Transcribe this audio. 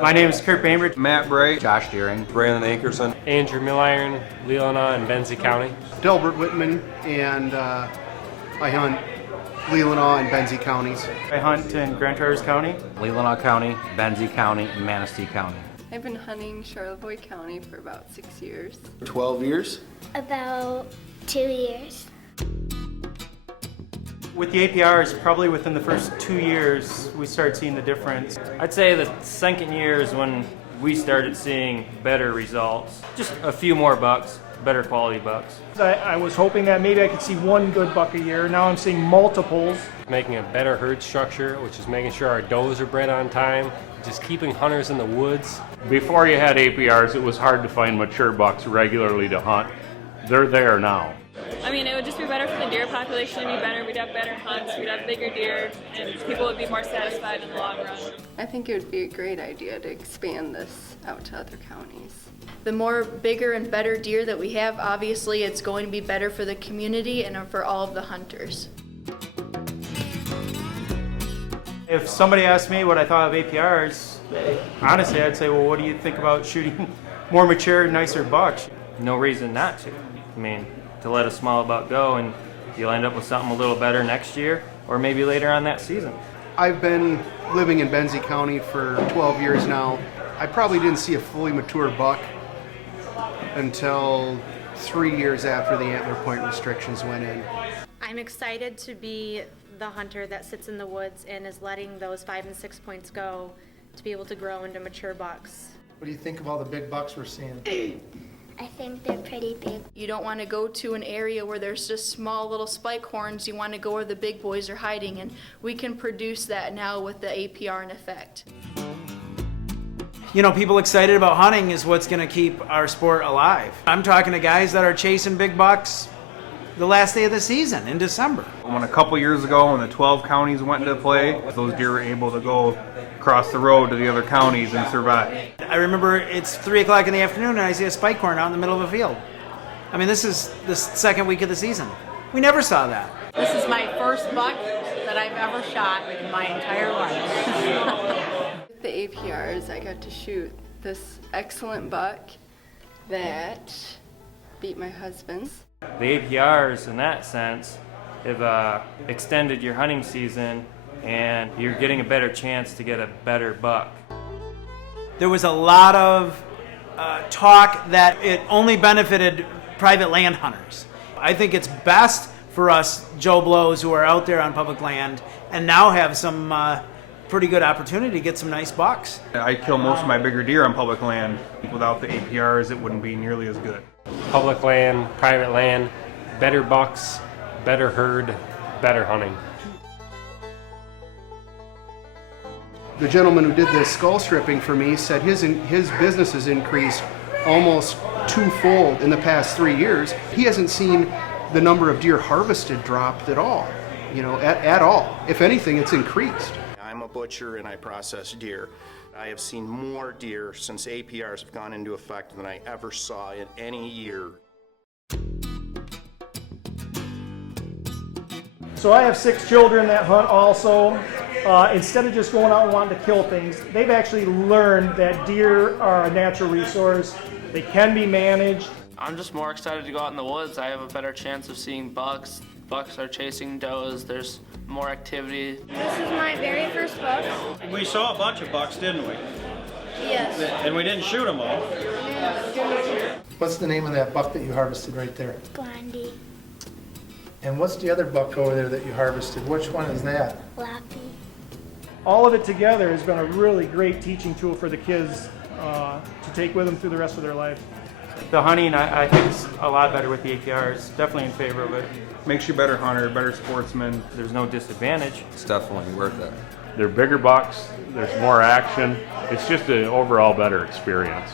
My name is Kurt Bainbridge. Matt Bray. Josh Deering. Brandon Ankerson. Andrew Milliron, Leelanau, and Benzie County. Delbert Whitman, and I hunt Leelanau and Benzie counties. I hunt in Grand Traverse County. Leelanau County, Benzie County, and Manistee County. I've been hunting Charlevoix County for about 6 years. 12 years? About 2 years. With the APRs, probably within the first 2 years, we started seeing the difference. I'd say the second year is when we started seeing better results. Just a few more bucks, better quality bucks. I was hoping that maybe I could see one good buck a year. Now I'm seeing multiples. Making a better herd structure, which is making sure our does are bred on time, just keeping hunters in the woods. Before you had APRs, it was hard to find mature bucks regularly to hunt. They're there now. I mean, it would just be better for the deer population to be better. We'd have better hunts, we'd have bigger deer, and people would be more satisfied in the long run. I think it would be a great idea to expand this out to other counties. The more bigger and better deer that we have, obviously it's going to be better for the community and for all of the hunters. If somebody asked me what I thought of APRs, honestly, I'd say, well, what do you think about shooting more mature, nicer bucks? No reason not to. I mean, to let a small buck go and you'll end up with something a little better next year or maybe later on that season. I've been living in Benzie County for 12 years now. I probably didn't see a fully mature buck until 3 years after the antler point restrictions went in. I'm excited to be the hunter that sits in the woods and is letting those 5 and 6 points go to be able to grow into mature bucks. What do you think of all the big bucks we're seeing? I think they're pretty big. You don't want to go to an area where there's just small little spike horns. You want to go where the big boys are hiding, and we can produce that now with the APR in effect. You know, people excited about hunting is what's going to keep our sport alive. I'm talking to guys that are chasing big bucks the last day of the season in December. When a couple years ago, when the 12 counties went into play, those deer were able to go across the road to the other counties and survive. I remember it's 3 o'clock in the afternoon and I see a spike horn out in the middle of a field. I mean, this is the second week of the season. We never saw that. This is my first buck that I've ever shot in my entire life. With the APRs, I got to shoot this excellent buck that beat my husband's. The APRs, in that sense, have extended your hunting season and you're getting a better chance to get a better buck. There was a lot of talk that it only benefited private land hunters. I think it's best for us Joe Blows who are out there on public land and now have some pretty good opportunity to get some nice bucks. I kill most of my bigger deer on public land. Without the APRs, it wouldn't be nearly as good. Public land, private land, better bucks, better herd, better hunting. The gentleman who did the skull stripping for me said his business has increased almost twofold in the past 3 years. He hasn't seen the number of deer harvested drop at all, at all. If anything, it's increased. I'm a butcher and I process deer. I have seen more deer since APRs have gone into effect than I ever saw in any year. So I have 6 children that hunt also. Instead of just going out and wanting to kill things, they've actually learned that deer are a natural resource. They can be managed. I'm just more excited to go out in the woods. I have a better chance of seeing bucks. Bucks are chasing does. There's more activity. This is my very first buck. We saw a bunch of bucks, didn't we? Yes. And we didn't shoot them all. What's the name of that buck that you harvested right there? Blondie. And what's the other buck over there that you harvested? Which one is that? Lappy. All of it together has been a really great teaching tool for the kids to take with them through the rest of their life. The hunting, I think, is a lot better with the APRs. Definitely in favor of it. Makes you a better hunter, better sportsman. There's no disadvantage. It's definitely worth it. They're bigger bucks, there's more action. It's just an overall better experience.